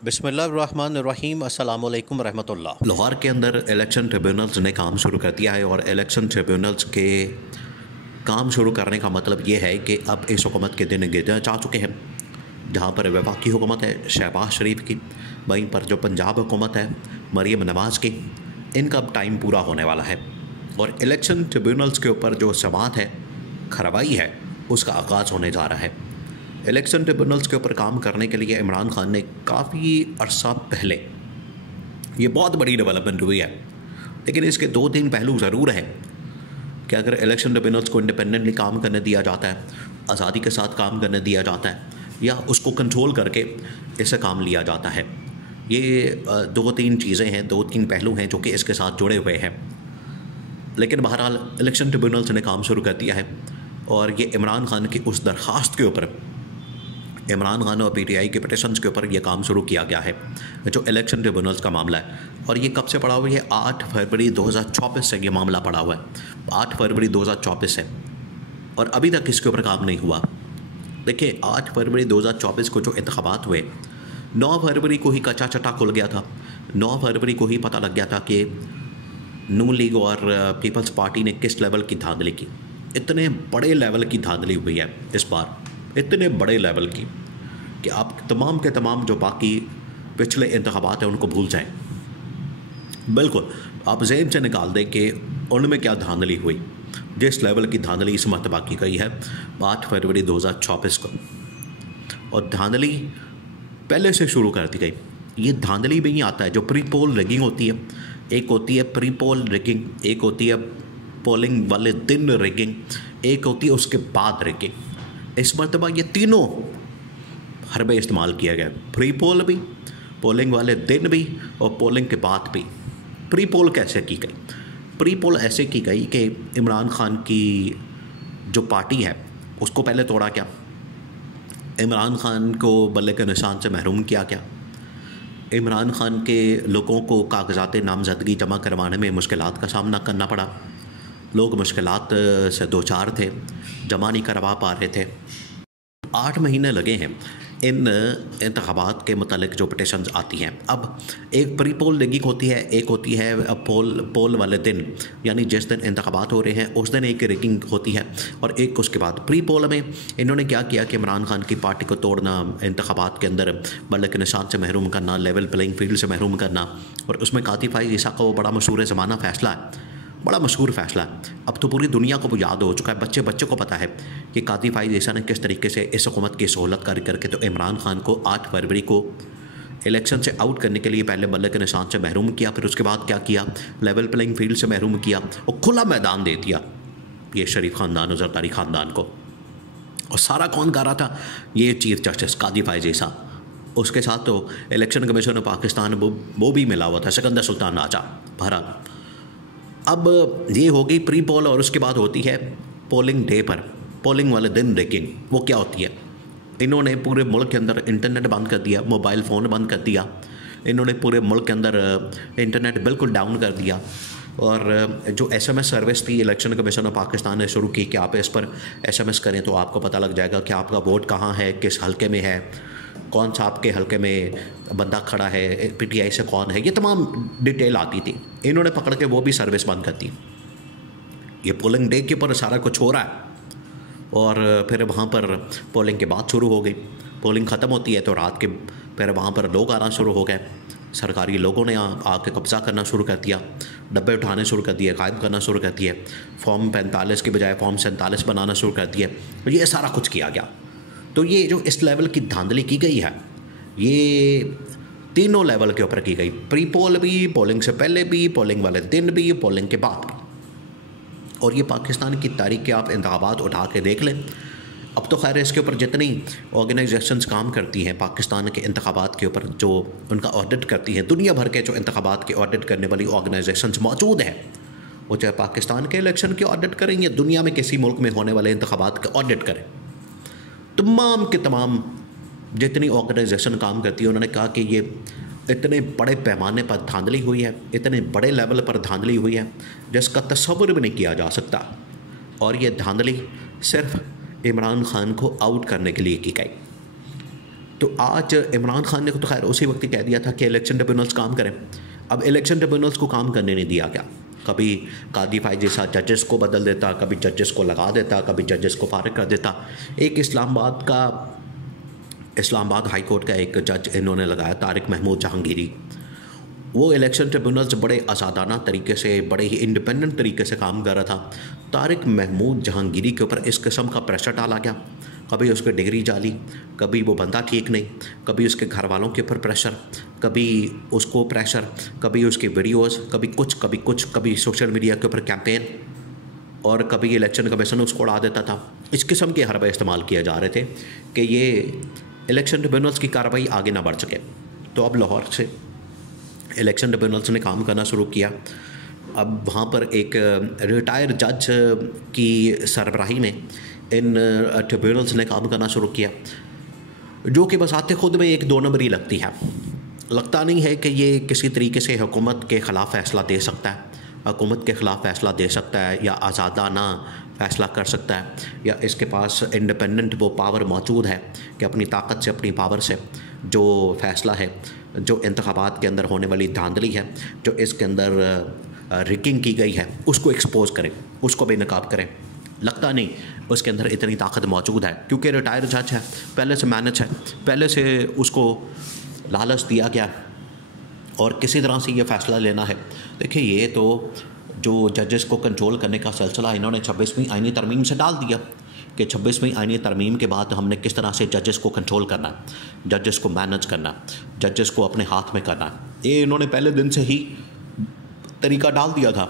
बिस्मिल्लाहिर्रहमानिर्रहीम अस्सलाम वालेकुम रहमतुल्लाह। लाहौर के अंदर इलेक्शन ट्रिब्यूनल्स ने काम शुरू कर दिया है और इलेक्शन ट्रिब्यूनल्स के काम शुरू करने का मतलब ये है कि अब इस हुकूमत के दिन गिरते जा चुके हैं। जहाँ पर वफाकी हुकूमत है शहबाज शरीफ की, वहीं पर जो पंजाब हुकूमत है मरीम नवाज़ की, इनका अब टाइम पूरा होने वाला है और इलेक्शन ट्रिब्यूनल्स के ऊपर जो समाअत है, कार्रवाई है, उसका आगाज़ होने जा रहा है। इलेक्शन ट्रिब्यूनल्स के ऊपर काम करने के लिए इमरान खान ने काफ़ी अरसा पहले, ये बहुत बड़ी डेवलपमेंट हुई है, लेकिन इसके दो तीन पहलू ज़रूर हैं कि अगर इलेक्शन ट्रिब्यूनल्स को इंडिपेंडेंटली काम करने दिया जाता है, आज़ादी के साथ काम करने दिया जाता है, या उसको कंट्रोल करके इसे काम लिया जाता है। ये दो तीन चीज़ें हैं, दो तीन पहलू हैं जो कि इसके साथ जुड़े हुए हैं। लेकिन बहरहाल इलेक्शन ट्रिब्यूनल्स ने काम शुरू कर दिया है और ये इमरान खान की उस दरख्वास्त के ऊपर, इमरान खान और पीटीआई के पिटिशंस के ऊपर यह काम शुरू किया गया है, जो इलेक्शन ट्रिब्यूनल्स का मामला है। और ये कब से पड़ा हुआ है? 8 फरवरी 2024 से ये मामला पड़ा हुआ है। 8 फरवरी 2024 से, और अभी तक इसके ऊपर काम नहीं हुआ। देखिए, 8 फरवरी 2024 को जो इंतखाबात हुए, 9 फरवरी को ही कच्चा चट्टा खुल गया था। 9 फरवरी को ही पता लग गया था कि नून लीग और पीपल्स पार्टी ने किस लेवल की धांधली की। इतने बड़े लेवल की धांधली हुई है इस बार, इतने बड़े लेवल की कि आप तमाम के तमाम जो बाकी पिछले इंतखाबात हैं उनको भूल जाएं। बिल्कुल आप ज़हन से निकाल दें कि उनमें क्या धांधली हुई। जिस लेवल की धांधली इस मरतबा की गई है 8 फरवरी 2024 को, और धांधली पहले से शुरू कर दी गई। ये धांधली में ही आता है जो प्री पोल रिगिंग होती है। एक होती है प्री पोल रिगिंग, एक होती है पोलिंग वाले दिन रिगिंग, एक होती है उसके बाद रिगिंग। इस मरतबा ये तीनों हरबे इस्तेमाल किया गया। प्री पोल भी, पोलिंग वाले दिन भी, और पोलिंग के बाद भी। प्री पोल कैसे की गई? प्री पोल ऐसे की गई कि इमरान खान की जो पार्टी है उसको पहले तोड़ा गया, इमरान खान को बल्ले के निशान से महरूम किया गया, इमरान खान के लोगों को कागजात नामजदगी जमा करवाने में मुश्किलात का सामना करना पड़ा। लोग मुश्किलात से दो चार थे, जमा नहीं करवा पा रहे थे। 8 महीने लगे हैं इन इंतखाबात के मतलब जो पिटिशंस आती हैं। अब एक प्री पोल रिगिंग होती है, एक होती है पोल वाले दिन, यानी जिस दिन इंतखाबात हो रहे हैं उस दिन एक रिगिंग होती है, और एक उसके बाद। प्री पोल में इन्होंने क्या किया कि इमरान खान की पार्टी को तोड़ना, इंतखाबात के अंदर बल्ले के निशान से महरूम करना, लेवल प्लेइंग फील्ड से महरूम करना। और उसमें कातिफ ईसा का वो बड़ा मशहूर ज़माना फ़ैसला है, बड़ा मशहूर फ़ैसला है। अब तो पूरी दुनिया को याद हो चुका है, बच्चे बच्चे को पता है कि कातिफ ईसा ने किस तरीके से इस हुकूमत की सहूलत करके तो इमरान खान को 8 फरवरी को इलेक्शन से आउट करने के लिए पहले बल्ले के निशान से महरूम किया, फिर उसके बाद क्या किया, लेवल प्लेइंग फील्ड से महरूम किया और खुला मैदान दे दिया ये शरीफ ख़ानदान और जरदारी ख़ानदान को। और सारा कौन कर रहा था? ये चीफ जस्टिस कातिफ ईसा। उसके साथ तो इलेक्शन कमीशन ऑफ पाकिस्तान वो भी मिला हुआ था, सिकंदर सुल्तान राजा। बहरहाल अब ये हो गई प्री पोल, और उसके बाद होती है पोलिंग डे पर, पोलिंग वाले दिन रिगिंग। वो क्या होती है? इन्होंने पूरे मुल्क के अंदर इंटरनेट बंद कर दिया, मोबाइल फ़ोन बंद कर दिया, इन्होंने पूरे मुल्क के अंदर इंटरनेट बिल्कुल डाउन कर दिया। और जो SMS सर्विस थी इलेक्शन कमीशन ऑफ पाकिस्तान ने शुरू की कि आप इस पर SMS करें तो आपको पता लग जाएगा कि आपका वोट कहाँ है, किस हल्के में है, कौन सा आपके हल्के में बंदा खड़ा है, पीटीआई से कौन है, ये तमाम डिटेल आती थी। इन्होंने पकड़ के वो भी सर्विस बंद कर दी। ये पोलिंग डे के ऊपर सारा कुछ हो रहा है, और फिर वहाँ पर पोलिंग के बाद शुरू हो गई। पोलिंग ख़त्म होती है तो रात के फिर वहाँ पर लोग आना शुरू हो गए। सरकारी लोगों ने आके कब्ज़ा करना शुरू कर दिया, डब्बे उठाने शुरू कर दिए, गायब करना शुरू कर दिए, फॉर्म 45 के बजाय फॉर्म 47 बनाना शुरू कर दिए। ये सारा कुछ किया गया। तो ये जो इस लेवल की धांधली की गई है, ये तीनों लेवल के ऊपर की गई। प्री पोल भी, पोलिंग से पहले भी, पोलिंग वाले दिन भी, पोलिंग के बाद भी। और ये पाकिस्तान की तारीख के आप इंतखाबात उठा के देख लें। अब तो खैर इसके ऊपर जितनी ऑर्गेनाइजेशंस काम करती हैं पाकिस्तान के इंतखाबात के ऊपर, जो उनका ऑडिट करती हैं, दुनिया भर के जो इंतखाबात के ऑडिट करने वाली ऑर्गेनाइजेशंस मौजूद हैं, वो चाहे पाकिस्तान के इलेक्शन के ऑडिट करें या दुनिया में किसी मुल्क में होने वाले इंतखाबात के ऑडिट करें, तमाम के तमाम जितनी ऑर्गेनाइजेशन काम करती है, उन्होंने कहा कि ये इतने बड़े पैमाने पर धांधली हुई है, इतने बड़े लेवल पर धांधली हुई है जिसका तस्वुर भी नहीं किया जा सकता। और ये धांधली सिर्फ इमरान खान को आउट करने के लिए की गई। तो आज इमरान खान ने तो खैर उसी वक्त ही कह दिया था कि इलेक्शन ट्रिब्यूनल्स काम करें। अब इलेक्शन ट्रिब्यूनल्स को काम करने नहीं दिया गया। कभी कादी फाइज जैसा जजेस को बदल देता, कभी जजेस को लगा देता, कभी जजेस को फारिग कर देता। एक इस्लामाबाद हाई कोर्ट का एक जज इन्होंने लगाया, तारिक महमूद जहांगीरी। वो इलेक्शन ट्रिब्यूनल्स बड़े आज़ादाना तरीके से, बड़े ही इंडिपेंडेंट तरीके से काम कर रहा था। तारिक महमूद जहांगीरी के ऊपर इस किस्म का प्रेशर डाला गया, कभी उसकी डिग्री जाली, कभी वो बंदा ठीक नहीं, कभी उसके घर वालों के ऊपर प्रेशर, कभी उसको प्रेशर, कभी उसके वीडियोस, कभी कुछ, कभी सोशल मीडिया के ऊपर कैंपेन, और कभी इलेक्शन कमीशन उसको उड़ा देता था। इस किस्म के हरबे इस्तेमाल किए जा रहे थे कि ये इलेक्शन ट्रिब्यूनल्स की कार्रवाई आगे ना बढ़ सके। तो अब लाहौर से इलेक्शन ट्रिब्यूनल्स ने काम करना शुरू किया। अब वहाँ पर एक रिटायर्ड जज की सरबराही में इन ट्रिब्यूनल्स ने काम करना शुरू किया, जो कि बस आते खुद में एक दो नंबरी लगती है। लगता नहीं है कि ये किसी तरीके से हुकूमत के ख़िलाफ़ फ़ैसला दे सकता है, हुकूमत के ख़िलाफ़ फ़ैसला दे सकता है, या आज़ादाना फ़ैसला कर सकता है, या इसके पास इंडिपेंडेंट वो पावर मौजूद है कि अपनी ताकत से, अपनी पावर से जो फ़ैसला है, जो इंतखाबात के अंदर होने वाली धांधली है, जो इसके अंदर रिगिंग की गई है, उसको एक्सपोज करें, उसको बेनकाब करें। लगता नहीं उसके अंदर इतनी ताकत मौजूद है, क्योंकि रिटायर्ड जज है, पहले से मैनेज है, पहले से उसको लालच दिया गया और किसी तरह से ये फ़ैसला लेना है। देखिए, ये तो जो जजेस को कंट्रोल करने का सिलसिला इन्होंने 26वीं आईनी तरमीम से डाल दिया कि 26वीं आईनी तरमीम के बाद हमने किस तरह से जजेस को कंट्रोल करना है, जजेस को मैनेज करना है, जजेस को अपने हाथ में करना है। ये इन्होंने पहले दिन से ही तरीका डाल दिया था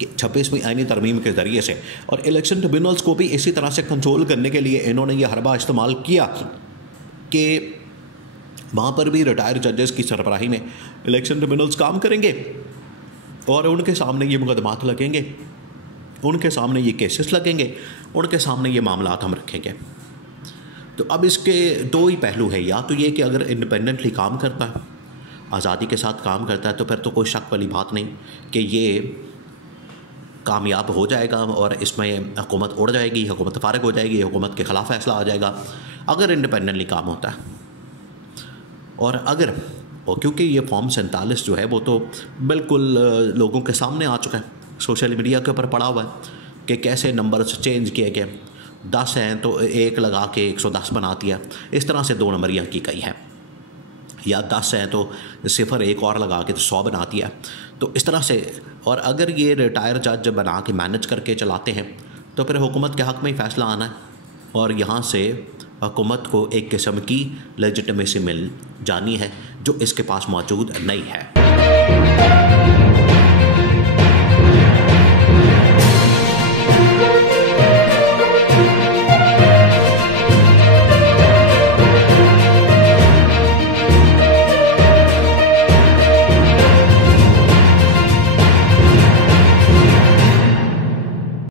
कि 26वीं आईनी तरमीम के ज़रिए से, और इलेक्शन ट्रिब्यूनल्स को भी इसी तरह से कंट्रोल करने के लिए इन्होंने ये हरबा इस्तेमाल किया कि वहाँ पर भी रिटायर्ड जजेस की सरबराही में इलेक्शन ट्रिब्यूनल्स काम करेंगे और उनके सामने ये मुकदमात लगेंगे, उनके सामने ये केसेस लगेंगे, उनके सामने ये मामलात हम रखेंगे। तो अब इसके दो ही पहलू है, या तो ये कि अगर इंडिपेंडेंटली काम करता है, आज़ादी के साथ काम करता है, तो फिर तो कोई शक वाली बात नहीं कि ये कामयाब हो जाएगा और इसमें हुकूमत उड़ जाएगी, हुकूमत फारिग हो जाएगी, हुकूमत के ख़िलाफ़ फ़ैसला आ जाएगा अगर इंडिपेंडेंटली काम होता है। और क्योंकि ये फॉर्म 47 जो है वो तो बिल्कुल लोगों के सामने आ चुका है, सोशल मीडिया के ऊपर पड़ा हुआ है कि कैसे नंबर्स चेंज किए गए, 10 हैं तो 1 लगा के 110 बना दिया, इस तरह से 2 नंबरियाँ की गई हैं, या 10 हैं तो 0 1 और लगा के तो 100 बना दिया। तो इस तरह से, और अगर ये रिटायर जज बना के मैनेज करके चलाते हैं तो फिर हुकूमत के हक़ में ही फ़ैसला आना है, और यहाँ से हुकूमत को एक किस्म की लेजिटिमेसी मिल जानी है जो इसके पास मौजूद नहीं है।